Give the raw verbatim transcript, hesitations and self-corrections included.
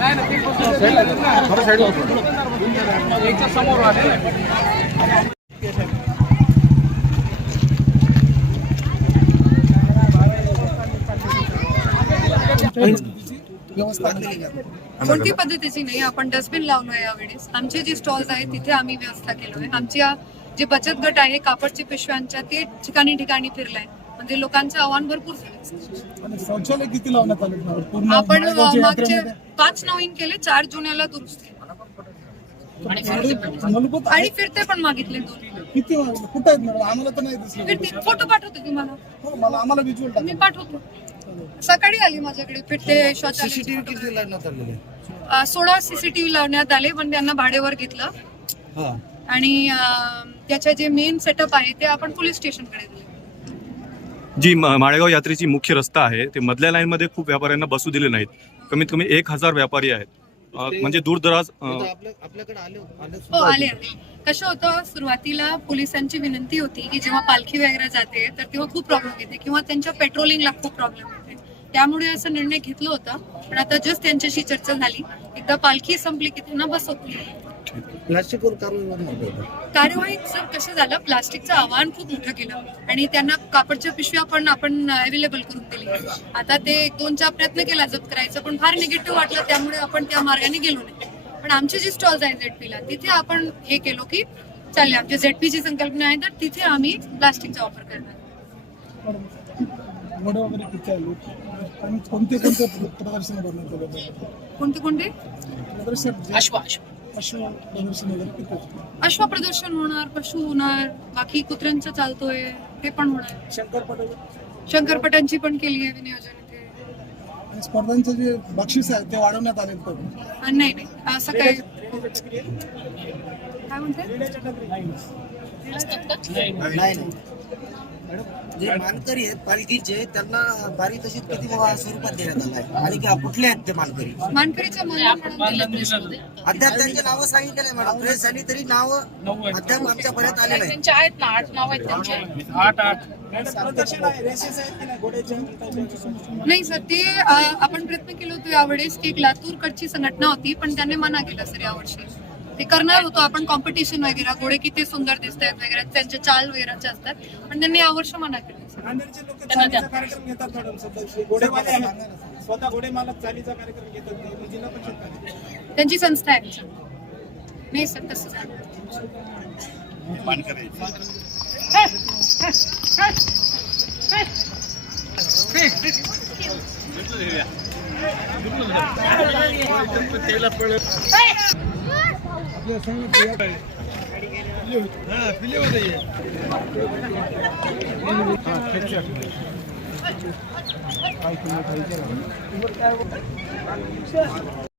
कोणती पद्धतीची नाही. आपण डस्टबिन लावलोय यावेळेस. आमचे जे स्टॉल्स आहेत तिथे आम्ही व्यवस्था केलोय. आमच्या जे बचत गट आहे कापडची पिशव्यांच्या ते ठिकाणी ठिकाणी फिरलाय. म्हणजे लोकांचं आव्हान भरपूर झालं. शौचालय किती लावण्यात आले? आपण मागचे पाच नवीन केले, चार जुन्याला दुरुस्ती आणि फिरते पण मागितले दोन. किती कुठे आहेत मॅडम? आम्हाला तर नाही दिसले. फिरते फोटो पाठवते तुम्हाला. हो, मला आम्हाला व्हिज्युअल मी पाठवतो. सकाळी आली माझ्याकडे फिरते शौचालय. सीसीटीव्ही किती लावण्यात आलेले? सोळा सीसीटीव्ही लावण्यात आले, पण त्यांना भाडेवर घेतलं आणि त्याच्या जे मेन सेटअप आहे ते आपण पोलीस स्टेशनकडे दिले. जी माळेगाव यात्रेची मुख्य रस्ता आहे ते मधल्या लाईन मध्ये खूप व्यापाऱ्यांना बसू दिले नाहीत. कमीत कमी एक हजार व्यापारी आहेत. म्हणजे दूरदराज आपल्याकडे आले हो आले आले कसं होतं, सुरुवातीला पोलिसांची विनंती होती की जेव्हा पालखी वगैरे जाते तर तेव्हा खूप प्रॉब्लेम येते किंवा त्यांच्या पेट्रोलिंगला खूप प्रॉब्लेम येते. त्यामुळे असं निर्णय घेतला होता. पण आता जस्ट त्यांच्याशी चर्चा झाली. एकदा पालखी संपली की त्यांना बसवतो. प्लास्टिकवर कारवाई कार्यवाही सर कसं झालं, प्लास्टिकचं आव्हान खूप मोठं केलं आणि त्यांना कापडच्या पिशव्या पण आपण अवेलेबल करून दिली. आता ते एक दोनचा प्रयत्न केला जप्त करायचा, पण फार निगेटिव्ह वाटलं, त्यामुळे आपण त्या मार्गाने गेलो नाही. पण आमचे जे स्टॉल्स आहेत झेडपीला तिथे आपण हे केलो की चालले, आमच्या झेडपीची संकल्पना आहे तर तिथे आम्ही प्लास्टिकचा वापर करणार. कोणते कोणते प्रदर्शन कोणते कोणते अश्व प्रदर्शन अश्व प्रदर्शन होणार, पशु होणार, बाकी कुत्र्यांचं चालतोय ते पण होणार. शंकरपट शंकरपटांची पण केली आहे नियोजन. इथे स्पर्धांचं जे बक्षीस आहे ते वाढवण्यात आले का? नाही नाही असं काय काय म्हणते जे मानकरी आहेत पालखीचे त्यांना बारी तशीच किती स्वरूपात देण्यात आलं आहे आणि कुठले आहेत ते मानकरी? मानकरीच्या अद्याप त्यांचे नावं सांगितले नाही मॅडम. प्रेस झाली तरी नाव अद्याप आमच्यापर्यंत आले नाही. त्यांचे आहेत ना आठ नाव आहेत त्यांचे. आठ आठ नाही सर, ते आपण प्रयत्न केला होतो यावेळेस की एक लातूरकडची संघटना होती पण त्यांनी मना केला सर. यावर्षी ते करणार होतो आपण कॉम्पिटिशन वगैरे, घोडे किती सुंदर दिसत आहेत वगैरे, त्यांचे चाल वगैरेचे असतात, पण त्यांनी यावर्षी मना केलं. कार्यक्रम घेतात मॅडम, घोडेवाले आहेत स्वतः घोडे मालक चालीचा कार्यक्रम घेतात, जिल्हा परिषद त्यांची संस्था आहे. नाही सर तसं झालं. हा